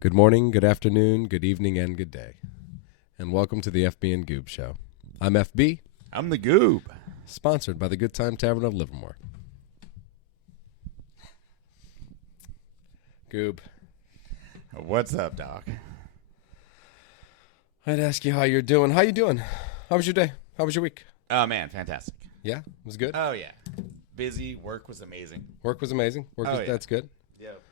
Good morning, good afternoon, good evening, and good day. And welcome to the FB and Goob Show. I'm FB, I'm the Goob. sponsored by the Good Time Tavern of Livermore. Goob, What's up, Doc? I'd ask you how you're doing. How you doing? How was your day? How was your week? Oh, man, fantastic. Yeah, it was good? Oh, yeah. Busy. Work was amazing. Work was amazing. That's good. Yep.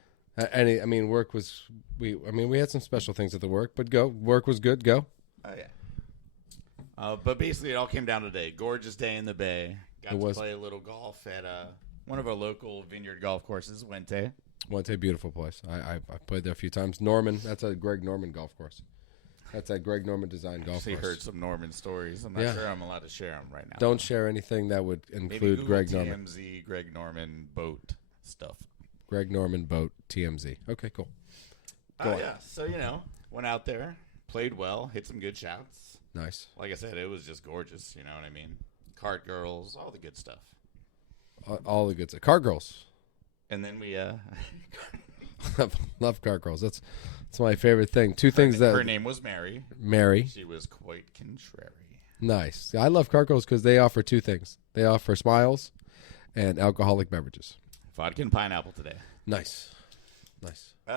Work was, we had some special things at the work, but work was good, go. Oh, yeah. But basically, it all came down today. Gorgeous day in the Bay. Got to play a little golf at one of our local vineyard golf courses, Wente. Wente, beautiful place. I played there a few times. Norman, that's a Greg Norman golf course. That's a Greg Norman designed golf course. I heard some Norman stories. I'm not sure I'm allowed to share them right now. Don't share anything that would include Greg Norman. TMZ, Greg Norman boat stuff. Greg Norman boat TMZ. Okay, cool. Go on. Yeah. So, went out there, played well, hit some good shots. Nice. Like I said, it was just gorgeous. You know what I mean? Cart girls, all the good stuff. All the good stuff. Car girls. And then we love car girls. That's my favorite thing. Her name was Mary. Mary. She was quite contrary. Nice. I love car girls because they offer two things. They offer smiles and alcoholic beverages. Vodka and pineapple today. Nice.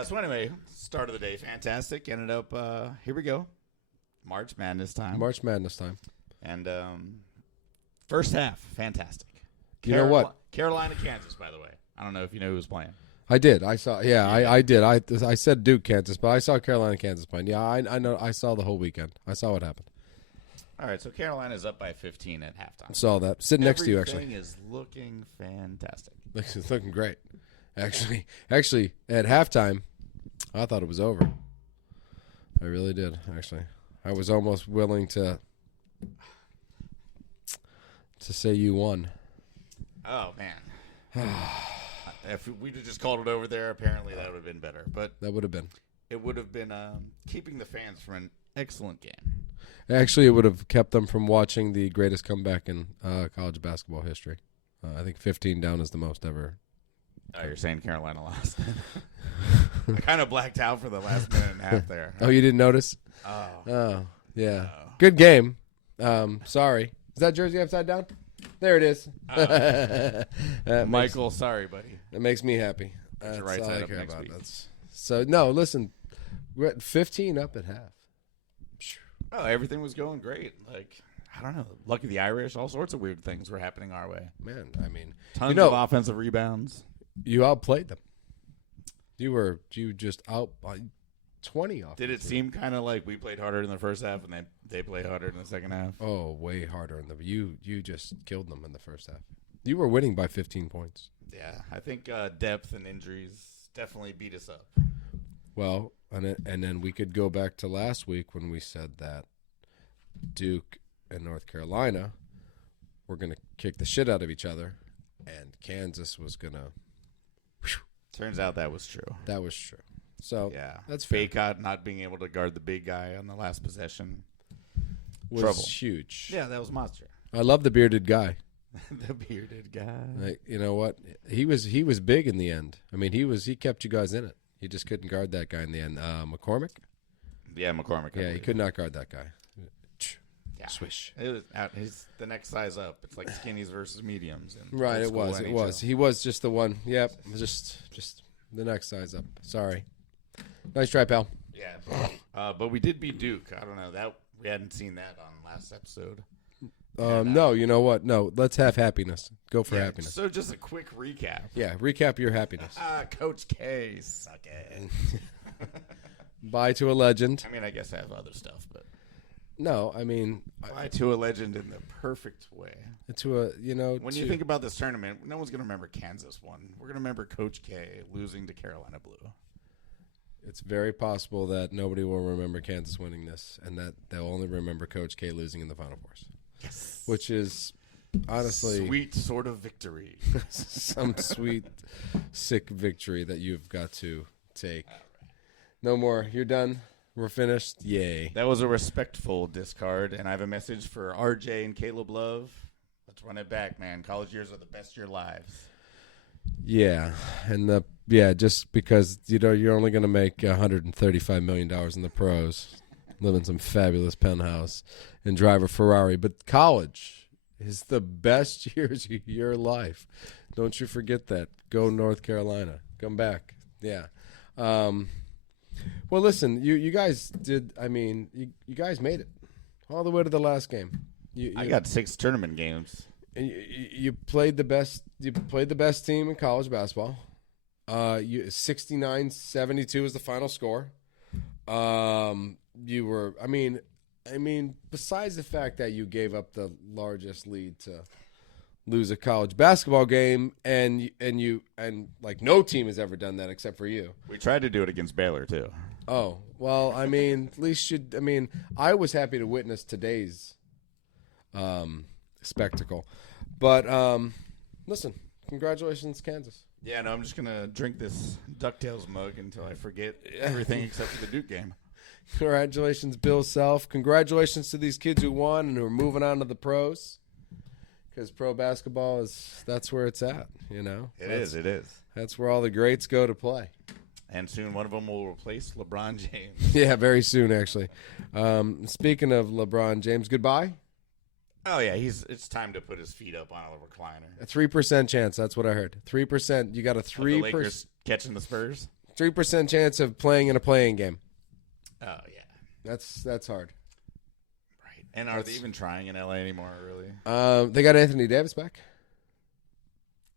So anyway, start of the day, fantastic. Ended up, here we go, March Madness time. And first half, fantastic. You know what? Carolina, Kansas, by the way. I don't know if you know who was playing. I did. I saw. Yeah, I did. I said Duke, Kansas, but I saw Carolina, Kansas playing. Yeah, I know. I saw the whole weekend. I saw what happened. All right, so Carolina's up by 15 at halftime. Saw that. Sitting next to you, actually. Everything is looking fantastic. It's looking great. Actually, at halftime, I thought it was over. I really did. Actually, I was almost willing to say you won. Oh man. If we'd have just called it over there, apparently that would have been better. But that would have been. It would have been keeping the fans from an excellent game. Actually, it would have kept them from watching the greatest comeback in college basketball history. I think 15 down is the most ever. Oh, you're saying Carolina lost. I kind of blacked out for the last minute and a half there. Oh, you didn't notice? Oh, yeah. Oh. Good game. Sorry. Is that jersey upside down? There it is. Michael, sorry, buddy. It makes me happy. That's your right side up next week. So, no, listen. We're at 15 up at half. Oh, everything was going great. Like, I don't know. Lucky the Irish. All sorts of weird things were happening our way. Man, tons of offensive rebounds. You outplayed them. You just out by 20 off. Did it seem kind of like we played harder in the first half and they played harder in the second half? Oh, way harder. You just killed them in the first half. You were winning by 15 points. Yeah, I think depth and injuries definitely beat us up. Well, and then we could go back to last week when we said that Duke and North Carolina were going to kick the shit out of each other, and Kansas was going to. Turns out that was true. That was true. So yeah, that's fair. Baycott not being able to guard the big guy on the last possession was trouble. Huge. Yeah, that was monster. I love the bearded guy. The bearded guy. Like, you know what? He was big in the end. I mean, he kept you guys in it. He just couldn't guard that guy in the end. McCormick? Yeah, McCormick. Yeah, he could not guard that guy. Yeah. Swish. It was he's the next size up. It's like skinnies versus mediums. Right, it was. NHL. It was. He was just the one. Yep, just the next size up. Sorry. Nice try, pal. Yeah. But we did beat Duke. I don't know. That we hadn't seen that on last episode. No, you know what? No, let's have happiness. Go for happiness. So just a quick recap. Yeah, recap your happiness. Coach K, suck it. Bye to a legend. I mean, I guess I have other stuff, but. No, I mean. Bye to a legend in the perfect way. To a, When you think about this tournament, no one's going to remember Kansas won. We're going to remember Coach K losing to Carolina Blue. It's very possible that nobody will remember Kansas winning this, and that they'll only remember Coach K losing in the Final Fours. Yes. Which is honestly sweet sort of victory. Some sweet, sick victory that you've got to take. Right. No more. You're done. We're finished. Yay. That was a respectful discard, and I have a message for RJ and Caleb Love. Let's run it back, man. College years are the best of your lives. Yeah, and the Yeah, just because you're only going to make $135 million in the pros, live in some fabulous penthouse, and drive a Ferrari. But college is the best years of your life. Don't you forget that. Go North Carolina. Come back. Yeah. Well, listen, you guys did. I mean, you guys made it all the way to the last game. I got 6 tournament games. And you played the best. You played the best team in college basketball. 69-72 is the final score. You were. I mean, besides the fact that you gave up the largest lead to lose a college basketball game, and like no team has ever done that except for you. We tried to do it against Baylor too. Oh well, I mean, at least I was happy to witness today's spectacle, but listen, congratulations, Kansas. Yeah, no, I'm just gonna drink this DuckTales mug until I forget everything except for the Duke game. Congratulations, Bill Self. Congratulations to these kids who won and who are moving on to the pros. Because pro basketball that's where it's at, you know. It is. That's where all the greats go to play. And soon one of them will replace LeBron James. Yeah, very soon, actually. Speaking of LeBron James, goodbye. Oh yeah, it's time to put his feet up on a recliner. A 3% chance. That's what I heard. 3%. You got a 3%. The Lakers catching the Spurs. 3% chance of playing in a playing game. Oh yeah, that's hard. Right. And are they even trying in LA anymore? Really? They got Anthony Davis back.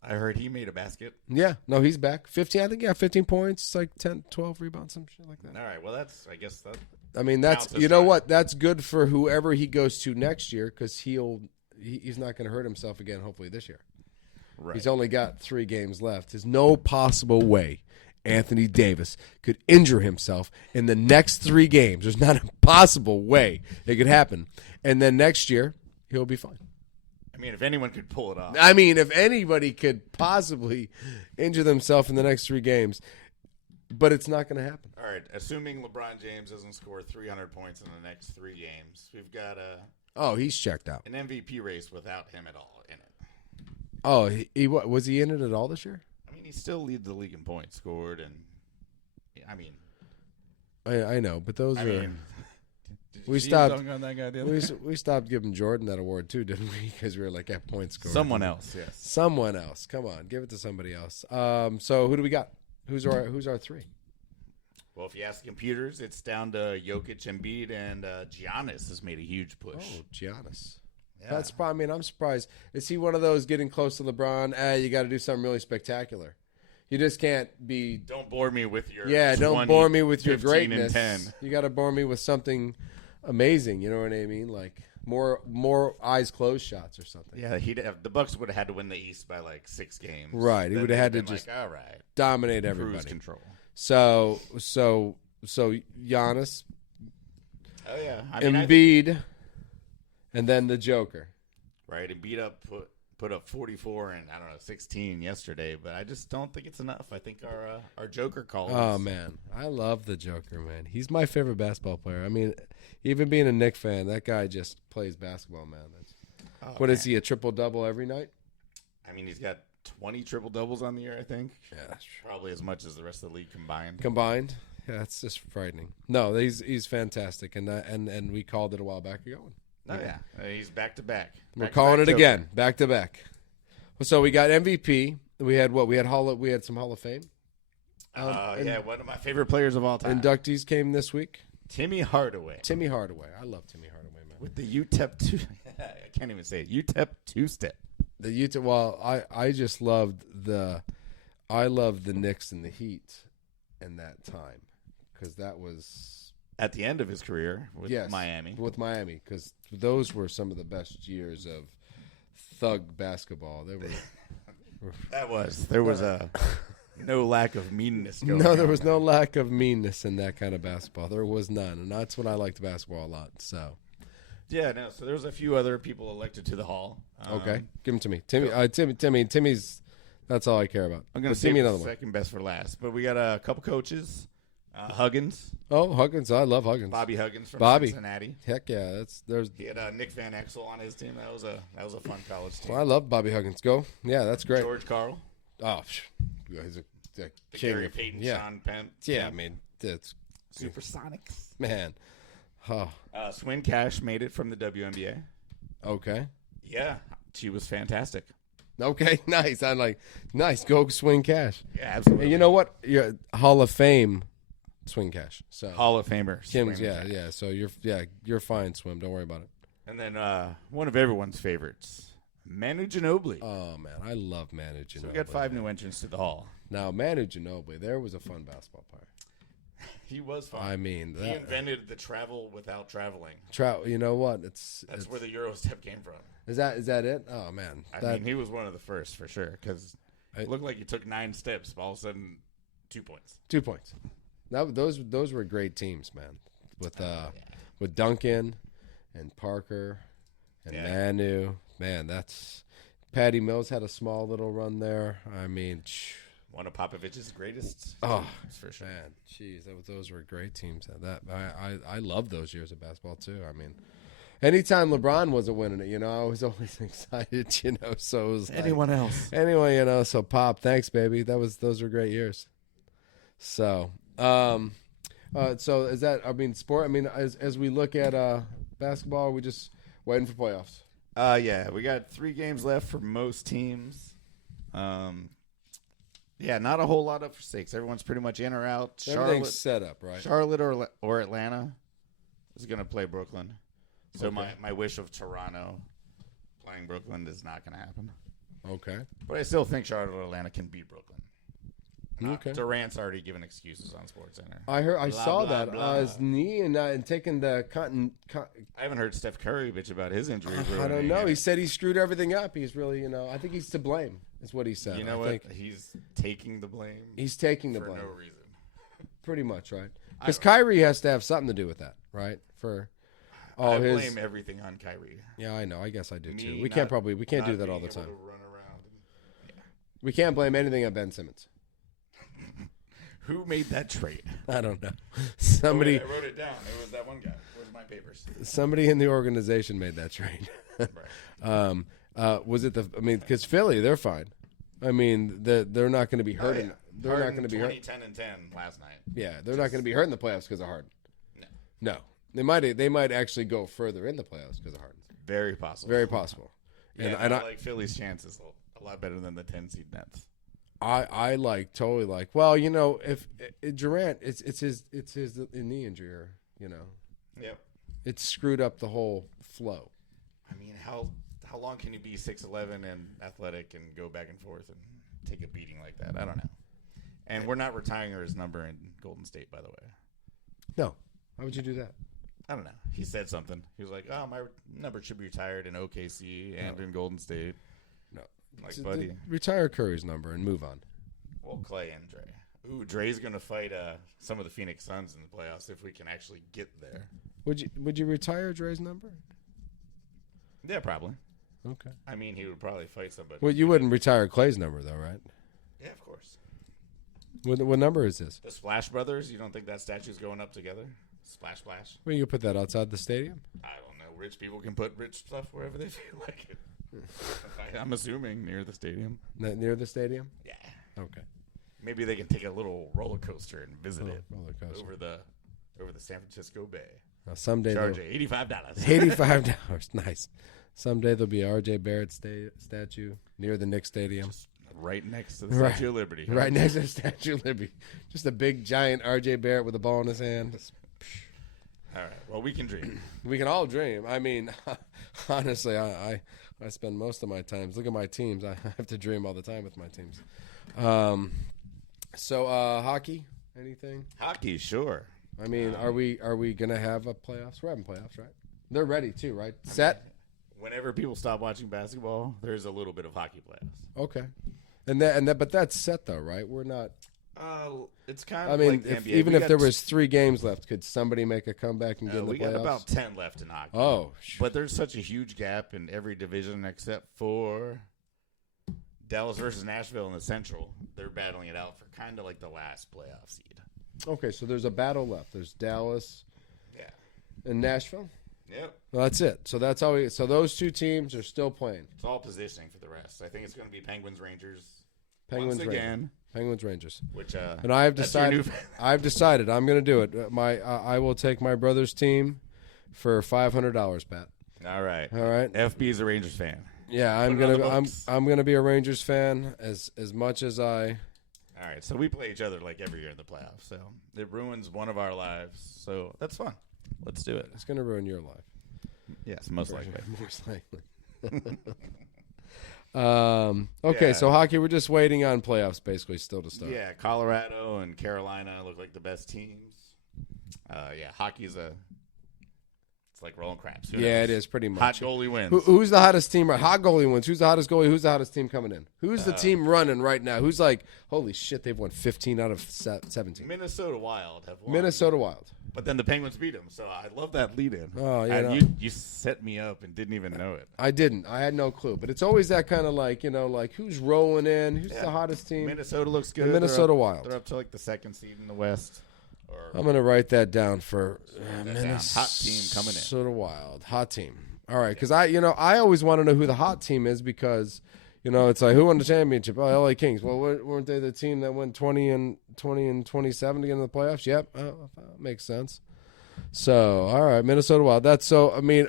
I heard he made a basket. Yeah, no, he's back. 15. I think 15 points, like 10, 12 rebounds, some shit like that. All right. Well, I guess that. I mean, that's what? That's good for whoever he goes to next year because he's not going to hurt himself again. Hopefully this year. Right. He's only got 3 games left. There's no possible way Anthony Davis could injure himself in the next 3 games. There's not a possible way it could happen. And then next year he'll be fine. I mean, if anyone could pull it off. I mean, if anybody could possibly injure themselves in the next 3 games. But it's not going to happen. All right. Assuming LeBron James doesn't score 300 points in the next 3 games, we've got he's checked out. An MVP race without him at all in it. Oh, was he in it at all this year? I mean, he still leads the league in points scored, and I mean, I know, but those we stopped giving Jordan that award too, didn't we? Because we were like at points scored. Someone else, yes. Someone else. Come on, give it to somebody else. So who do we got? Who's our 3? Well, if you ask the computers, it's down to Jokic, Embiid, and Giannis has made a huge push. Oh, Giannis. Yeah. I'm surprised. Is he one of those getting close to LeBron? You got to do something really spectacular. You just can't be. Don't bore me with your. Yeah, don't bore me with your 15 greatness. and 10. You got to bore me with something amazing. You know what I mean? Like more eyes closed shots or something. Yeah, the Bucks would have had to win the East by like 6 games. Right, he would have had to just all right, dominate everybody. Cruise control. So Giannis. Oh yeah, Embiid, and then the Joker. Right, Embiid put up 44 and 16 yesterday, but I just don't think it's enough. I think our Joker call. Oh man, I love the Joker, man. He's my favorite basketball player. I mean, even being a Knicks fan, that guy just plays basketball, man. Is he, a triple-double every night? I mean, he's got 20 triple-doubles on the year, I think. Yeah. Probably as much as the rest of the league combined. Yeah, it's just frightening. No, he's fantastic, and we called it a while back ago. Oh, yeah. He's back-to-back. We're calling it again, back-to-back. So we got MVP. We had what? We had some Hall of Fame. One of my favorite players of all time. Inductees came this week. Timmy Hardaway. I love Timmy Hardaway, man. With the UTEP 2. I can't even say it. UTEP 2-step. The UTEP. Well, I just loved the Knicks and the Heat in that time because that was at the end of his career with Miami. With Miami, because those were some of the best years of thug basketball. They were. There was no lack of meanness going on. No, there was no lack of meanness in that kind of basketball. There was none, and that's when I liked basketball a lot. So, yeah, no. So there was a few other people elected to the Hall. Okay, give them to me, Timmy. Timmy's. That's all I care about. I'm going to save the second best for last, but we got a couple coaches. Huggins. Oh, Huggins! I love Huggins. Bobby Huggins from Cincinnati. Heck yeah, He had Nick Van Exel on his team. That was a fun college team. Well, I love Bobby Huggins. Go, yeah, that's great. George Karl. Oh, he's a the Gary Payton, Sean Penn. Yeah, I mean, it's Supersonics. Man. Oh. Swin Cash made it from the WNBA. Okay. Yeah, she was fantastic. Okay, nice. I'm like, nice. Go Swing Cash. Yeah, absolutely. And you know what? You're Hall of Fame Swing Cash. So Hall of Famer. Kim's, yeah. So you're fine, Swim. Don't worry about it. And then one of everyone's favorites, Manu Ginobili. Oh man, I love Manu Ginobili. So we got 5 new entrants to the Hall. Now Manu Ginobili, there was a fun basketball player. He was fun. I mean, he invented the travel without traveling. You know what? That's where the Eurostep came from. Is that it? Oh man, I mean, he was one of the first for sure because it looked like he took 9 steps. All of a sudden, 2 points. 2 points. Those were great teams, man. With Duncan and Parker and Manu, man, that's Patty Mills had a small little run there. I mean. One of Popovich's greatest. Oh, for sure. Man, jeez, those were great teams. I love those years of basketball too. I mean, anytime LeBron wasn't winning it, I was always excited. So it was anyone else. Anyway, so Pop, thanks, baby. Those were great years. So, so is that? I mean, sport. I mean, as we look at basketball, are we just waiting for playoffs? Yeah, we got 3 games left for most teams. Yeah, not a whole lot of stakes. Everyone's pretty much in or out. Everything's set up, right? Charlotte or Atlanta is going to play Brooklyn. So my wish of Toronto playing Brooklyn is not going to happen. Okay. But I still think Charlotte or Atlanta can beat Brooklyn. Okay. Durant's already given excuses on SportsCenter. I saw that. His knee and taking the cotton. I haven't heard Steph Curry bitch about his injury. I don't know. He said he screwed everything up. He's really, I think he's to blame. Is what he said. You know what? He's taking the blame. He's taking the blame for no reason. Pretty much, right? Because Kyrie has to have something to do with that, right? I blame everything on Kyrie. Yeah, I know. I guess I do too. We can't do that all the time. Run around we can't blame anything on Ben Simmons. Who made that trade? I don't know. Somebody. I wrote it down. It was that one guy. Where's my papers? Somebody in the organization made that trade. Right. Was it because Philly, they're fine. I mean, they're not going to be hurting. They're not going to be hurt. 10 and 10 last night. Yeah, they're not going to be hurt in the playoffs because of Harden. No. They might actually go further in the playoffs because of Harden. Very possible. Very possible. And I like Philly's chances a lot better than the 10 seed Nets. I totally like. Well, if Durant, it's his knee injury, Yep. It's screwed up the whole flow. I mean, how long can you be 6'11" and athletic and go back and forth and take a beating like that? I don't know. And we're not retiring his number in Golden State, by the way. No. Why would you do that? I don't know. He said something. He was like, "Oh, my number should be retired in OKC and in Golden State." No. Like, buddy. Retire Curry's number and move on. Well, Clay and Dre. Ooh, Dre's going to fight some of the Phoenix Suns in the playoffs if we can actually get there. Would you retire Dre's number? Yeah, probably. Okay. I mean, he would probably fight somebody. Well, you wouldn't retire Clay's number, though, right? Yeah, of course. What number is this? The Splash Brothers? You don't think that statue's going up together? Splash. Well, you can put that outside the stadium? I don't know. Rich people can put rich stuff wherever they feel like it. I'm assuming near the stadium. Near the stadium? Yeah. Okay. Maybe they can take a little roller coaster and visit it roller coaster. over the San Francisco Bay. Now someday charge $85. $85. Nice. Someday there'll be a R.J. Barrett statue near the Knicks Stadium. Just right next to the Statue of Liberty. Huh? Right next to the Statue of Liberty. Just a big, giant R.J. Barrett with a ball in his hand. All right. Well, we can dream. We can all dream. I mean, honestly, I spend most of my times. Look at my teams. I have to dream all the time with my teams. So hockey, anything? Hockey, sure. I mean, are we gonna have a playoffs? We're having playoffs, right? They're ready too, right? Set. Whenever people stop watching basketball, there's a little bit of hockey playoffs. Okay, but that's set though, right? We're not. It's kind of. I mean, like the NBA. Even if there was 3 games left, could somebody make a comeback and get in the playoffs? We got about 10 left in hockey. Oh, but there's such a huge gap in every division except for Dallas versus Nashville in the Central. They're battling it out for kind of like the last playoff seed. Okay, so there's a battle left. There's Dallas, and Nashville. Yep. Well, that's it. So that's all. So those 2 teams are still playing. It's all positioning for the rest. I think it's going to be Penguins Rangers. Penguins once again. Penguins Rangers. Which and I have that's your decided. new- I've decided I'm going to do it. I will take my brother's team for $500, Pat. All right. All right. FB is a Rangers fan. Yeah, Put it on the books. I'm gonna be a Rangers fan as much as I. All right, so we play each other like every year in the playoffs, so it ruins one of our lives. So that's fun. Let's do it. It's gonna ruin your life. Yes, most likely. Most likely. Okay, Yeah. so hockey, we're just waiting on playoffs basically still to start. Yeah, Colorado and Carolina look like the best teams. Hockey's it's like rolling craps. Who Yeah, knows? it is pretty much. Hot goalie wins. Who's the hottest team? Hot goalie wins. Who's the hottest goalie? Who's the hottest team coming in? Who's the team running right now? Who's like, holy shit, they've won 15 out of 17. Minnesota Wild have won. Minnesota Wild. But then the Penguins beat them, so I love that lead-in. Oh, yeah. And you set me up and didn't even know it. I didn't. I had no clue. But it's always that kind of like, like who's rolling in? Who's the hottest team? Minnesota looks good. The Minnesota They're up, Wild. They're up to like the second seed in the West. I'm going to write that down for that down. Hot team coming in. Minnesota Wild. Hot team. All right, because I always want to know who the hot team is because, it's like who won the championship? Oh, LA Kings. Well, weren't they the team that went 20 and 27 to get into the playoffs? Yep, makes sense. So, all right, Minnesota Wild. That's so. I mean,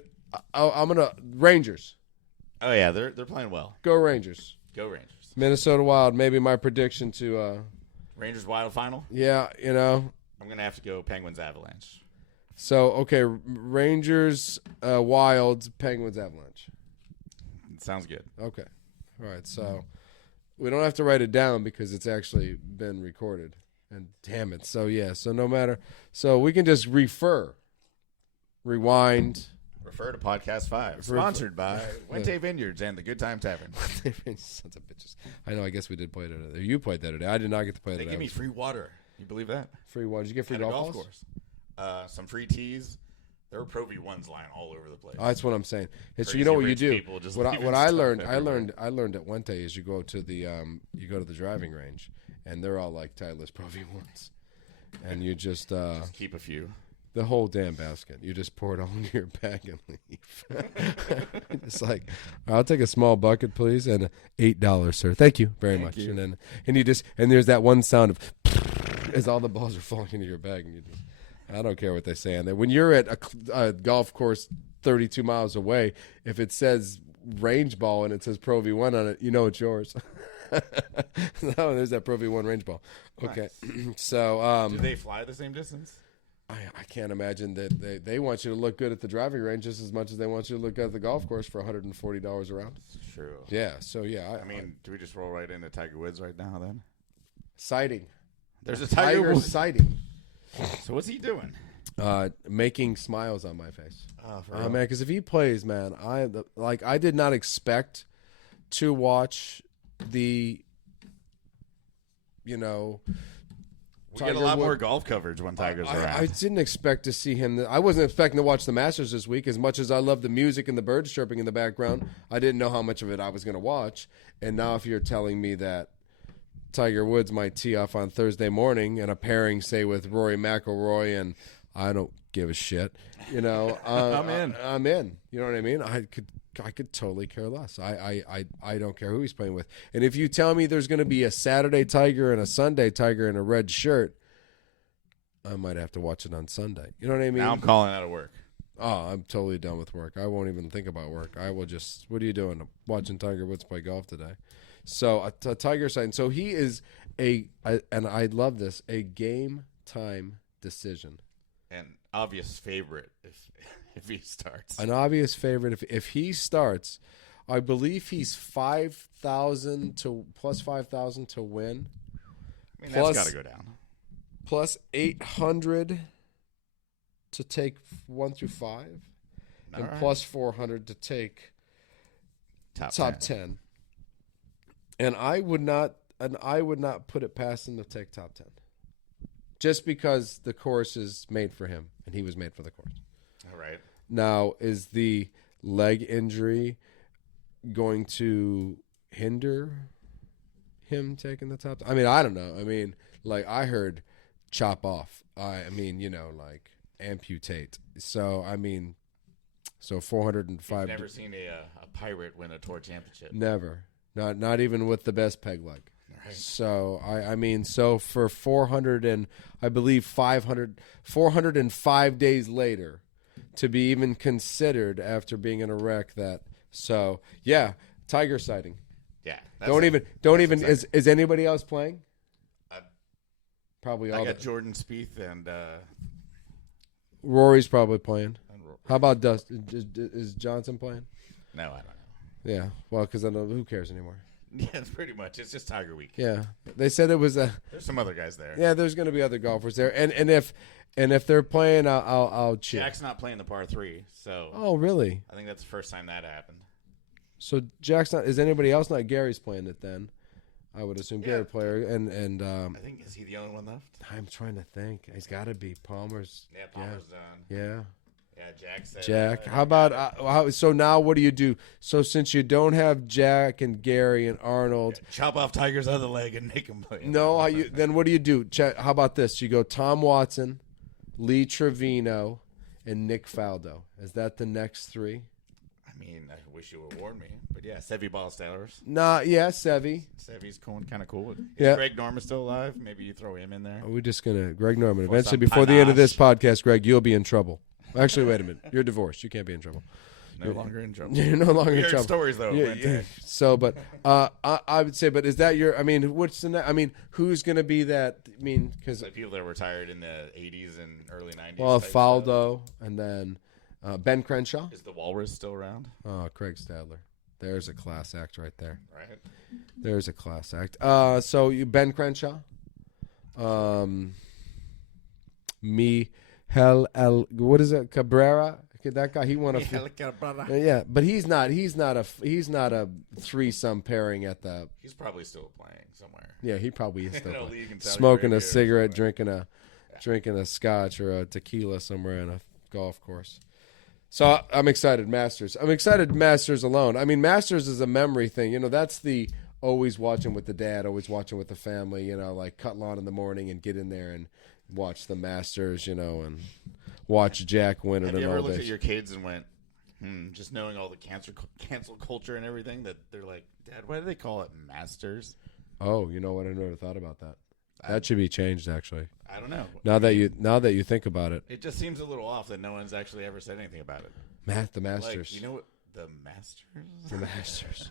I'm gonna Rangers. Oh yeah, they're playing well. Go Rangers. Go Rangers. Minnesota Wild. Maybe my prediction to. Rangers Wild final. Yeah, I'm gonna have to go Penguins Avalanche. So okay, Rangers, Wild, Penguins, Avalanche. Sounds good. Okay, all right. So we don't have to write it down because it's actually been recorded. And damn it. So yeah. So no matter. So we can just rewind. Refer to podcast 5, sponsored by Wente Vineyards and the Good Time Tavern. Sons of bitches. I know. I guess we did play that today. You played that today. I did not get to play that. They give me free water. You believe that? Free water. Did you get free At a golf balls? course. Some free tees. There were Pro V1s lying all over the place. Oh, that's what I'm saying. It's Crazy you know what you rich do. people just What leaving I stuff learned at Wente is you go to the driving range and they're all like Titleist Pro V1s, and you just keep a few. The whole damn basket. You just pour it all into your bag and leave. It's like, I'll take a small bucket, please, and $8, sir. Thank you very much. You. And there's that one sound of as all the balls are falling into your bag, and I don't care what they say on there. When you're at a golf course 32 miles away, if it says range ball and it says Pro V1 on it, you know it's yours. No, there's that Pro V1 range ball. Okay, nice. So do they fly the same distance? I can't imagine that they want you to look good at the driving range just as much as they want you to look good at the golf course for $140 a round. That's true. Yeah. So yeah. I mean, do we just roll right into Tiger Woods right now then? Sighting. There's a Tiger Woods sighting. So what's he doing? Making smiles on my face. Oh, for real? Man, because if he plays, man, I did not expect to watch the, we get a lot more golf coverage when Tiger's around. I didn't expect to see him. I wasn't expecting to watch the Masters this week. As much as I love the music and the birds chirping in the background, I didn't know how much of it I was going to watch. And now if you're telling me that Tiger Woods might tee off on Thursday morning and a pairing, say, with Rory McIlroy, and I don't give a shit. I'm in. I'm in. You know what I mean? I could totally care less. I don't care who he's playing with. And if you tell me there's going to be a Saturday Tiger and a Sunday Tiger in a red shirt, I might have to watch it on Sunday. You know what I mean? Now I'm calling out of work. Oh, I'm totally done with work. I won't even think about work. I will just, what are you doing? I'm watching Tiger Woods play golf today. So a Tiger sign. So he is and I love this, a game time decision. An obvious favorite if he starts. An obvious favorite if he starts. I believe he's 5,000 to plus 5,000 to win. I mean, that's got to go down. Plus 800 to take 1 through 5, and right. Plus 400 to take top 10. And I would not put it past him to take top 10. Just because the course is made for him, and he was made for the course. All right. Now, is the leg injury going to hinder him taking the top 10? I mean, I don't know. I mean, like I heard chop off. I mean, like amputate. So, I mean, 405. You've never seen a pirate win a tour championship. Never. Not even with the best peg leg. Right. So I mean, so for 400 and I believe 405 days later, to be even considered after being in a wreck so yeah, tiger sighting. Yeah. Don't even is anybody else playing? Probably all. I got Jordan Spieth and Rory's probably playing. How about Dustin? Is Johnson playing? No, I don't know. Yeah, well, because I know who cares anymore. Yeah, it's pretty much. It's just Tiger Week. Yeah, they said it was There's some other guys there. Yeah, there's going to be other golfers there, and if they're playing, I'll cheer. Jack's not playing the par 3, so. Oh, really? I think that's the first time that happened. So Jack's not. Is anybody else not? Gary's playing it then. I would assume Yeah. Gary player and I think is he the only one left? I'm trying to think. He's got to be Palmer's. Yeah, Palmer's done. Yeah. Yeah, Jack said. Jack. How about so now what do you do? So since you don't have Jack and Gary and Arnold, chop off Tiger's other leg and make him play. no, then what do you do? How about this? You go Tom Watson, Lee Trevino, and Nick Faldo. Is that the next 3? I mean, I wish you would warn me, but yeah, Seve Ballesteros. Nah, yeah, Sevy. Seve's kind of cool. Is Yeah. Greg Norman still alive? Maybe you throw him in there. Are we just gonna Greg Norman? Or Eventually, some before the end of this panache. podcast, Greg, you'll be in trouble. Actually, wait a minute. You're divorced. You can't be in trouble. No longer in trouble. You're no longer We in heard trouble. stories though. Yeah, but, yeah. So, but I would say, but is that your? I mean, what's the? I mean, who's going to be that? I mean, because like people that retired in the 80s and early 90s. well, type Faldo and then Ben Crenshaw. stuff. Is the Walrus still around? Oh, Craig Stadler. There's a class act right there. Right. There's a class act. So you Ben Crenshaw, what is it? Cabrera. That guy, he won a. Yeah, but he's not a threesome pairing at the. He's probably still playing somewhere. Yeah, he probably is still In a playing. league in Saudi Smoking Arabia a or cigarette, somewhere. drinking a scotch or a tequila somewhere in a golf course. So I'm excited, Masters. I'm excited, Masters alone. I mean, Masters is a memory thing. You know, that's the always watching with the dad, always watching with the family. You know, like cut lawn in the morning and get in there and watch the Masters. You know, and watch Jack win it. Have you and ever all looked this. at your kids and went, just knowing all the cancel culture and everything, that they're like, Dad, why do they call it Masters? Oh, you know what? I never thought about that. That should be changed, actually. I don't know. Now that you think about it, It just seems a little off that no one's actually ever said anything about it. the Masters, Like, you know what? The Masters? the Masters.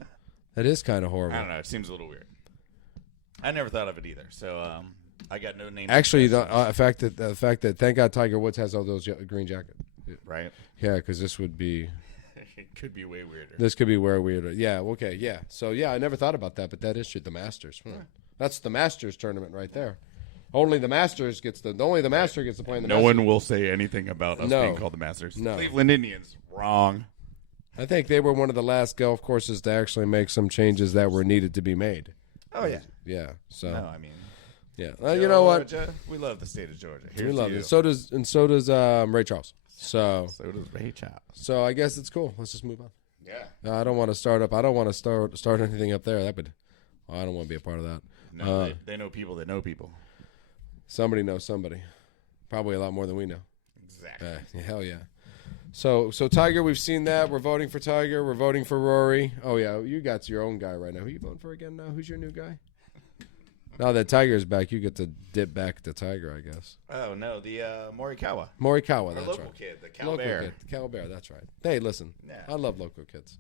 That is kind of horrible. I don't know. It seems a little weird. I never thought of it either. So I got no name. Actually, the fact that thank God Tiger Woods has all those green jackets. Right? Yeah, because this would be It could be way weirder. this could be way weirder. Yeah. Okay. Yeah. So yeah, I never thought about that, but that is true. The Masters. That's the Masters tournament right there. Only the Master gets to play in the No Masters. one will say anything about us No. being called the Masters. No. Cleveland Indians. Wrong. I think they were one of the last golf courses to actually make some changes that were needed to be made. Oh, yeah. Yeah. So No, I mean. yeah. You know what? Georgia, we love the state of Georgia. We Here's love to you. it. So does Ray Charles. So does Ray Charles. so I guess it's cool. Let's just move on. Yeah. No, I don't want to start up. I don't want to start anything up there. That would. I don't want to be a part of that. No, they know people that know people. Somebody knows somebody. Probably a lot more than we know. Exactly. Hell yeah. So Tiger, we've seen that. We're voting for Tiger. We're voting for Rory. Oh yeah, you got your own guy right now. Who you voting for again now? Who's your new guy? Now that Tiger's back, you get to dip back to Tiger, I guess. Oh, no, the Morikawa. Morikawa, Our that's local right. kid, the Cal Local Bear. kid, Cal Bear, that's right. Hey, listen, Yeah. I love local kids.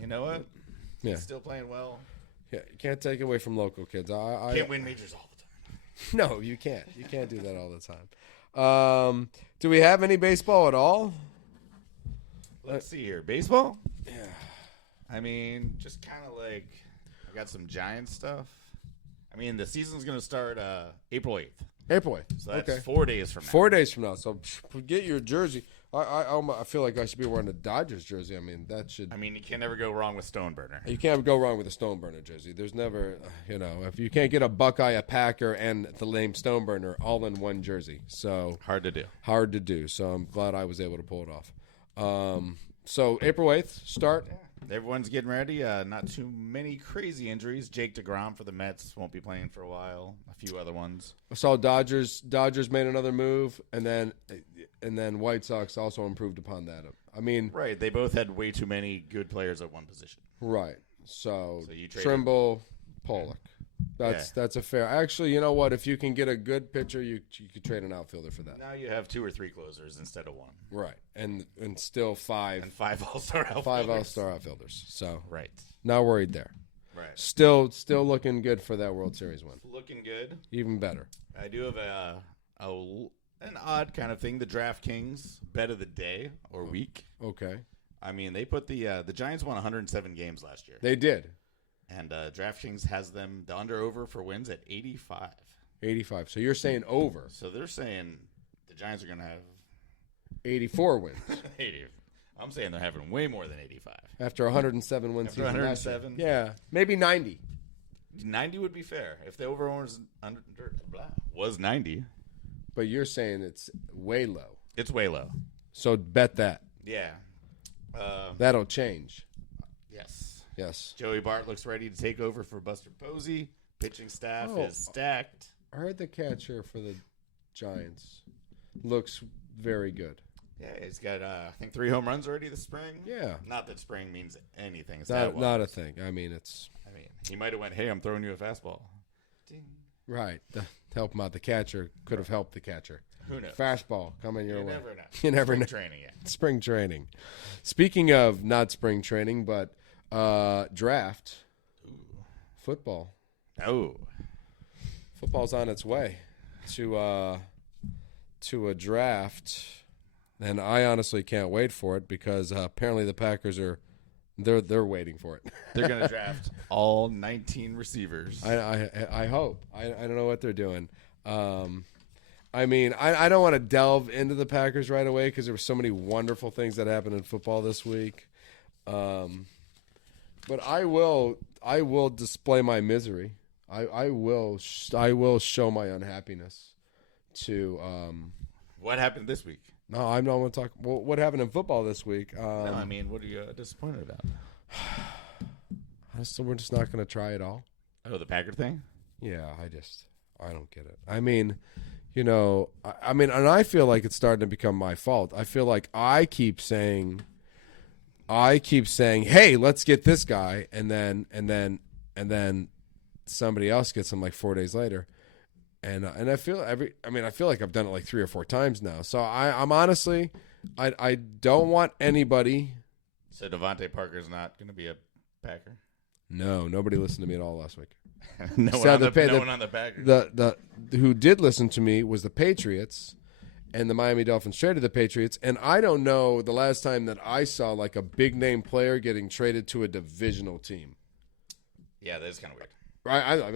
You know what? Yeah, He's still playing well. yeah. You can't take away from local kids. I Can't win majors all the time. No, you can't. You can't do that all the time. Do we have any baseball at all? Let's see here. Baseball? Yeah. I mean, just kind of like, I got some Giants stuff. I mean, the season's going to start April 8th. April 8th. So that's Okay. 4 days from now. 4 days from now. So get your jersey. I feel like I should be wearing a Dodgers jersey. I mean, that should. I mean, you can never go wrong with Stoneburner. You can't go wrong with a Stoneburner jersey. There's never, if you can't get a Buckeye, a Packer, and the name Stoneburner all in one jersey. So Hard to do. hard to do. So I'm glad I was able to pull it off. So April 8th, start. Everyone's getting ready. Not too many crazy injuries. Jake DeGrom for the Mets won't be playing for a while. A few other ones. I saw Dodgers made another move, and then White Sox also improved upon that. I mean, Right. They both had way too many good players at one position. right. So So you traded- Trimble, Pollock. That's a fair. Actually, you know what? If you can get a good pitcher, you could trade an outfielder for that. Now you have 2 or 3 closers instead of 1. Right, and still 5 And 5 all-star outfielders. 5 all-star outfilders. So Right. not worried there. Right. Still looking good for that World Series win. Looking good. Even better. I do have an odd kind of thing. The DraftKings bet of the day or week. Okay. I mean, they put the Giants won 107 games last year. They did. And DraftKings has them the under-over for wins at 85. 85. So you're saying over. So they're saying the Giants are going to have 84 wins. 80. I'm saying they're having way more than 85. After 107 win season. 107. Yeah. Maybe 90. 90 would be fair. If the over was 90. But you're saying it's way low. It's way low. So bet that. Yeah. That'll change. Yes. Yes. Joey Bart looks ready to take over for Buster Posey. Pitching staff is stacked. I heard the catcher for the Giants looks very good. Yeah, he's got, I think, 3 home runs already this spring. Yeah. Not that spring means anything. It's Not a thing. I mean, he might have went, hey, I'm throwing you a fastball. Ding. Right. To help him out. The catcher could have helped the catcher. Who knows? Fastball coming your way. Never know. You never Spring know. Training, yeah. Spring training. Speaking of not spring training, but draft. Ooh. Football. Oh. Football's on its way to a draft, and I honestly can't wait for it because apparently the Packers they're waiting for it. They're going to draft all 19 receivers. I hope. I don't know what they're doing. I mean, I don't want to delve into the Packers right away because there were so many wonderful things that happened in football this week. But I will display my misery. I will show my unhappiness to. What happened this week? No, I'm not going to talk. Well, what happened in football this week? No, I mean, what are you disappointed about? So we're just not going to try it all. Oh, the Packer thing? Yeah, I don't get it. I mean, you know, I mean, and I feel like it's starting to become my fault. I feel like I keep saying, hey, let's get this guy, and then somebody else gets him like 4 days later. And I feel like I've done it like 3 or 4 times now. So I'm honestly, I don't want anybody. So Devontae Parker's not going to be a Packer? No, nobody listened to me at all last week. No one on the Packers. The who did listen to me was the Patriots, and the Miami Dolphins traded the Patriots. And I don't know the last time that I saw like a big name player getting traded to a divisional team. Yeah, that is kind of weird. Right? I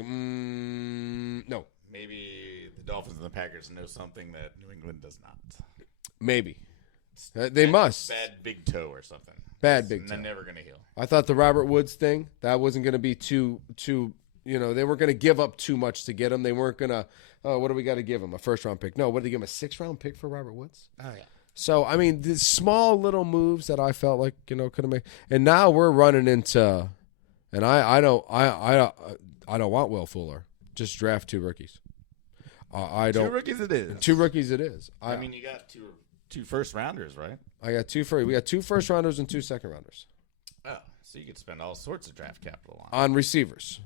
mean, no. Maybe the Dolphins and the Packers know something that New England does not. Maybe. They must. Bad big toe or something. Bad big toe. They're never going to heal. I thought the Robert Woods thing, that wasn't going to be too, you know, they weren't going to give up too much to get him. They weren't going to, what do we got to give him? A first-round pick? No, what did they give him, a 6th-round pick for Robert Woods? Oh, yeah. So, I mean, the small little moves that I felt like, you know, could have made. And now we're running into, and I don't want Will Fuller. Just draft 2 rookies. I don't. 2 rookies it is. 2 rookies it is. I mean, you got two first-rounders, right? We got 2 first-rounders and 2 second-rounders. Oh, so you could spend all sorts of draft capital on receivers,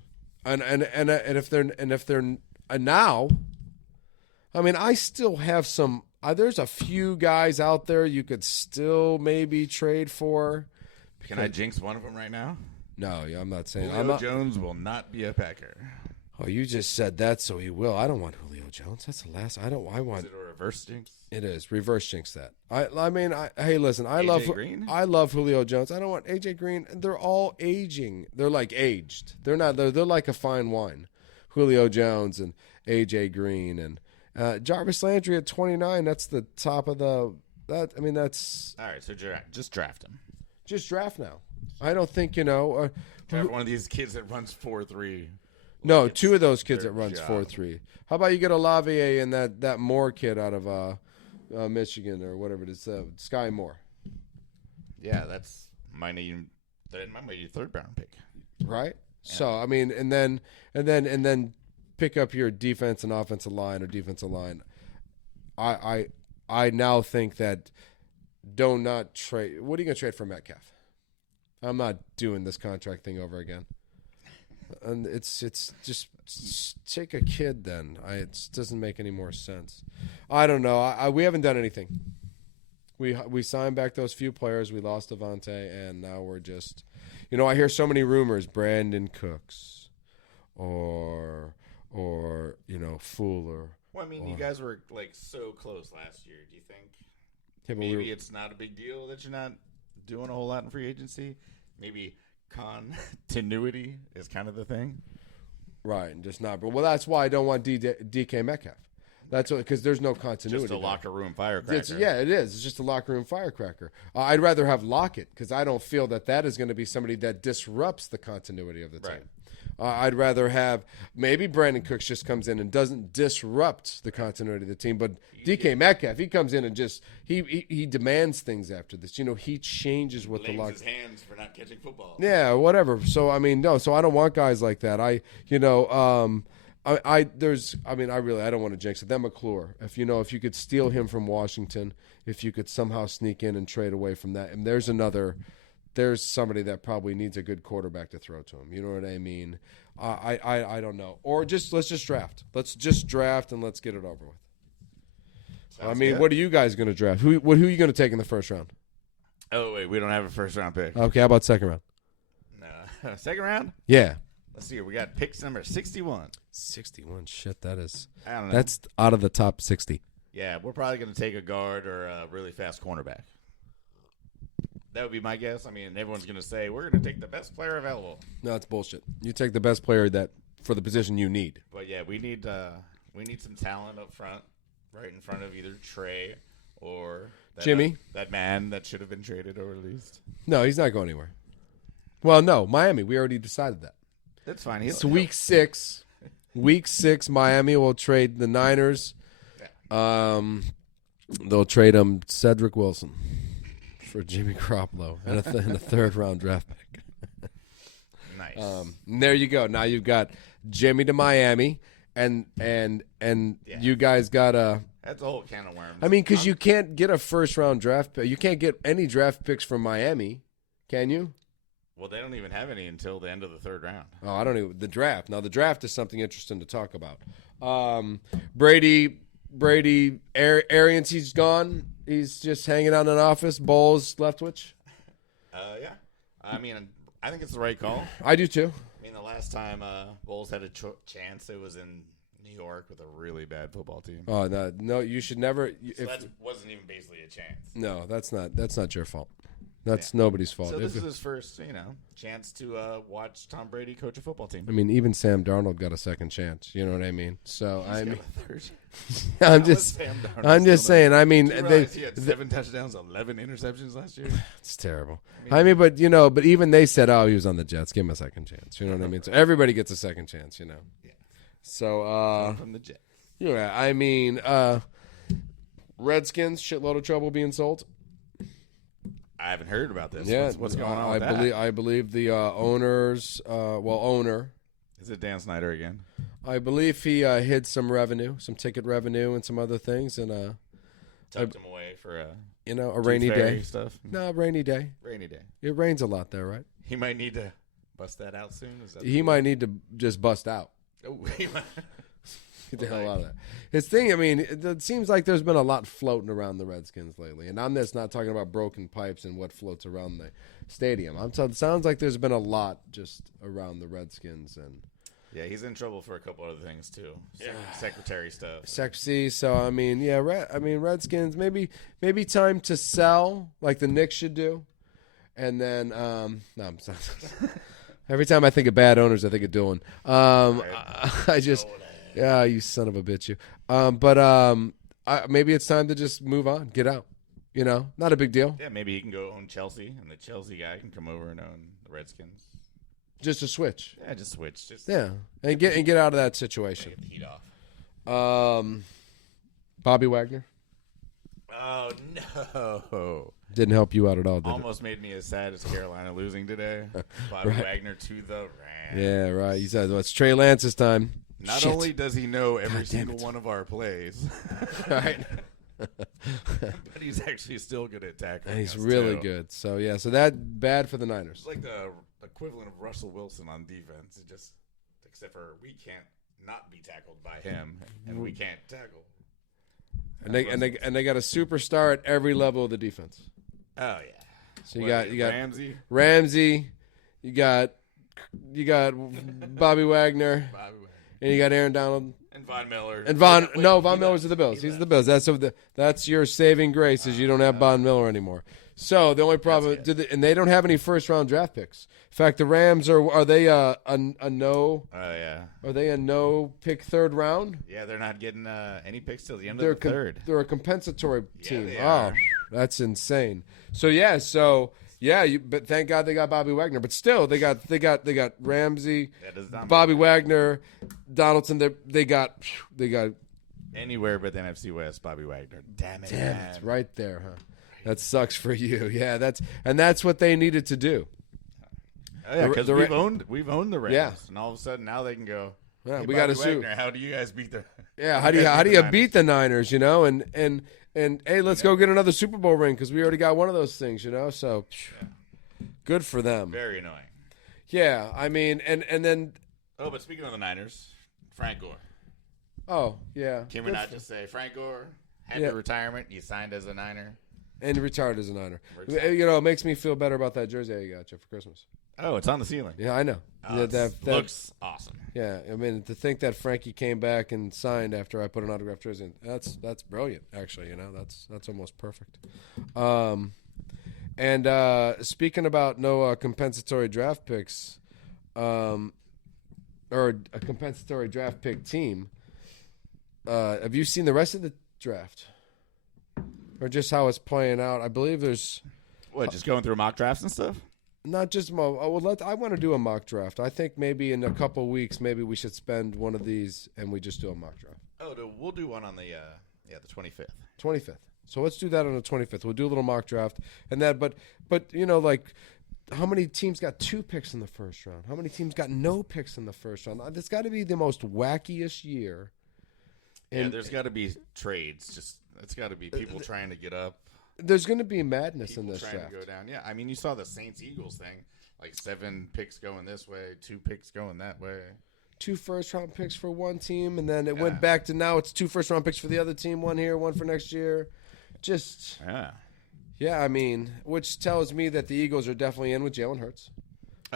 and if they're now, I mean, I still have some. There's a few guys out there you could still maybe trade for. Can I jinx one of them right now? No, yeah, I'm not saying. Julio Jones will not be a Packer. Oh, you just said that, so he will. I don't want Julio Jones. That's the last. I want. Is it a reverse jinx? It is reverse jinx that. I mean, hey, listen. I Green? love Julio Jones. I don't want AJ Green. They're all aging. They're like aged. They're not. They're like a fine wine. Julio Jones and AJ Green and Jarvis Landry at 29. That's the top of the. That I mean, that's all right. So just draft him. Just draft now. I don't think draft one of these kids that runs 4.3. No, 2 of those kids that runs job. 4.3. How about you get Olave and that Moore kid out of Michigan or whatever it is, Sky Moore. Yeah, that might be your 3rd round pick. Right? Yeah. So I mean, and then pick up your defense and offensive line or defensive line. I now think that do not trade. What are you going to trade for Metcalf? I'm not doing this contract thing over again. And it's just take a kid then. It doesn't make any more sense. I don't know. We haven't done anything. We signed back those few players. We lost Devontae, and now we're just, I hear so many rumors. Brandon Cooks, or Fuller. Well, I mean, you guys were like so close last year. Do you think Yeah, but maybe it's not a big deal that you're not doing a whole lot in free agency? Maybe continuity is kind of the thing. Right, and just not. But well, that's why I don't want DK Metcalf. That's because there's no continuity. Just a locker room firecracker. It is. It's just a locker room firecracker. I'd rather have Lockett because I don't feel that is going to be somebody that disrupts the continuity of the team. Right. I'd rather have maybe Brandon Cooks just comes in and doesn't disrupt the continuity of the team, but DK Metcalf, he comes in and just he demands things after this. He changes what the locker. His hands for not catching football. Yeah, whatever. So I mean, no. So I don't want guys like that. I don't want to jinx it. That McClure, if you could steal him from Washington, if you could somehow sneak in and trade away from that, and there's somebody that probably needs a good quarterback to throw to him. You know what I mean? I don't know. Or let's just draft. Let's just draft and let's get it over with. Sounds good. What are you guys going to draft? Who are you going to take in the first round? Oh wait, we don't have a first round pick. Okay, how about second round? No, second round. Yeah. Let's see here. We got picks number 61. 61. Shit, that is. I don't know. That's out of the top 60. Yeah, we're probably going to take a guard or a really fast cornerback. That would be my guess. I mean, everyone's going to say, we're going to take the best player available. No, it's bullshit. You take the best player for the position you need. But, yeah, we need some talent up front, right in front of either Trey or Jimmy. That man that should have been traded or released. No, he's not going anywhere. Well, no, Miami. We already decided that. That's fine. It's week 6. Week 6, Miami will trade the Niners. Yeah. They'll trade him Cedric Wilson for Jimmy Garoppolo and a third-round draft pick. Nice. And there you go. Now you've got Jimmy to Miami, and you guys got a. That's a whole can of worms. I mean, because you can't get a first-round draft pick. You can't get any draft picks from Miami, can you? Well, they don't even have any until the end of the third round. Oh, I don't even. The draft. Now, the draft is something interesting to talk about. Brady, Arians, he's gone. He's just hanging out in an office. Bowles, Leftwich. Yeah. I mean, I think it's the right call. I do, too. I mean, the last time Bowles had a chance, it was in New York with a really bad football team. Oh, no, you should never. So that wasn't even basically a chance. No, that's not your fault. That's nobody's fault. So this is his first, chance to watch Tom Brady coach a football team. I mean, even Sam Darnold got a second chance. You know what I mean? So He's got a third. I'm just saying. I mean, he had 7 touchdowns, 11 interceptions last year. It's terrible. I mean, but even they said, "Oh, he was on the Jets. Give him a second chance." You know what I mean? So everybody gets a second chance. Yeah. So from the Jets. Yeah, I mean, Redskins shitload of trouble being sold. I haven't heard about this. Yeah, what's going on with that? I believe the owners, owner. Is it Dan Snyder again? I believe he hid some revenue, some ticket revenue, and some other things, and tucked him away for a rainy day stuff. No, rainy day. Rainy day. It rains a lot there, right? He might need to bust that out soon. He might need to just bust out. Oh, he might. Get the hell out of that. His thing, I mean, it seems like there's been a lot floating around the Redskins lately. And I'm just not talking about broken pipes and what floats around the stadium. It sounds like there's been a lot just around the Redskins. And yeah, he's in trouble for a couple other things, too. Secretary stuff. Sexy. So, I mean, yeah, Redskins, maybe time to sell like the Knicks should do. And then, no, I'm sorry. Every time I think of bad owners, I think of Dylan. Yeah, you son of a bitch, you. Maybe it's time to just move on, get out. Not a big deal. Yeah, maybe he can go own Chelsea, and the Chelsea guy can come over and own the Redskins. Just a switch. Yeah, just switch. And get out of that situation. Get the heat off. Bobby Wagner. Oh no! Didn't help you out at all, did Almost made me as sad as Carolina losing today. Bobby Wagner to the Rams. Yeah, right. He said, "Well, it's Trey Lance's time." Not only does he know every single one of our plays, right, but he's actually still good at tackling. He's really good. So yeah, so that bad for the Niners. It's like the equivalent of Russell Wilson on defense. It just, except for we can't not be tackled by him, and we can't tackle. And they got a superstar at every level of the defense. Oh yeah. So you got Ramsey. you got Bobby Wagner, and you got Aaron Donald and Von Miller. And Von Miller's to the Bills. He's the Bills. That's your saving grace is you don't have Von Miller anymore. So the only problem, and they don't have any first round draft picks. In fact, the Rams are they a no? Oh yeah. Are they a no pick third round? Yeah, they're not getting any picks till the end of the third. They're a compensatory team. They are. That's insane. But thank God they got Bobby Wagner. But still, they got Ramsey, Bobby Wagner, Donaldson. They got anywhere but the NFC West. Bobby Wagner. Damn it, right there, huh? That sucks for you. Yeah, that's what they needed to do. Oh, yeah, because we've owned the Rams, and all of a sudden now they can go. Yeah, hey, we got to sue. How do you guys beat the? Yeah, how do you beat the Niners? You know, and hey, let's go get another Super Bowl ring because we already got one of those things. You know, so good for them. Very annoying. Yeah, I mean, and then. Oh, but speaking of the Niners, Frank Gore. Oh yeah. Can we not just say Frank Gore? Happy retirement. You signed as a Niner. And retired as a Niner. You know, it makes me feel better about that jersey I got you for Christmas. Oh, it's on the ceiling. Yeah, I know. That looks awesome. Yeah, I mean, to think that Frankie came back and signed after I put an autographed jersey in, that's brilliant, actually. You know, that's almost perfect. And speaking about no compensatory draft picks, or a compensatory draft pick team, have you seen the rest of the draft? Or just how it's playing out? I believe there's... What, just going through mock drafts and stuff? Not just mock... I want to do a mock draft. I think maybe in a couple weeks, maybe we should spend one of these and we just do a mock draft. Oh, we'll do one on the 25th. 25th. So let's do that on the 25th. We'll do a little mock draft. And that, but you know, like, how many teams got 2 picks in the first round? How many teams got no picks in the first round? It's got to be the most wackiest year. And there's got to be trades. It's got to be people trying to get up. There's going to be madness people in this trying draft. To go down. Yeah, I mean, you saw the Saints-Eagles thing. Like 7 picks going this way, 2 picks going that way. 2 first-round picks for one team, and then it went back to now it's 2 first-round picks for the other team, 1 here, 1 for next year. Yeah, I mean, which tells me that the Eagles are definitely in with Jalen Hurts.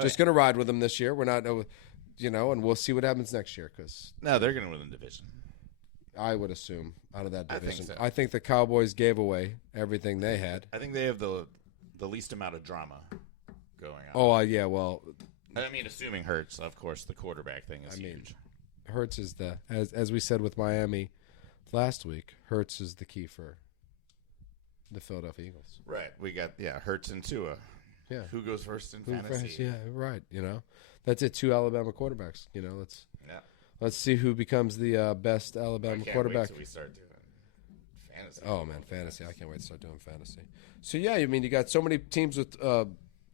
Just going to ride with them this year. We're not, you know, and we'll see what happens next year. No, they're going to win the division. I would assume out of that division. I think so. I think the Cowboys gave away everything they had. I think they have the least amount of drama going on. Oh, yeah, well. I mean, assuming Hurts, of course, the quarterback thing is huge. Hurts is as we said with Miami last week, Hurts is the key for the Philadelphia Eagles. Right. We got, Hurts and Tua. Yeah. Who goes first in fantasy? Yeah, right. You know, that's it. 2 Alabama quarterbacks. You know, let's see who becomes the best Alabama quarterback. Wait till we start doing fantasy. Oh man, fantasy! I can't wait to start doing fantasy. So yeah, I mean, you got so many teams with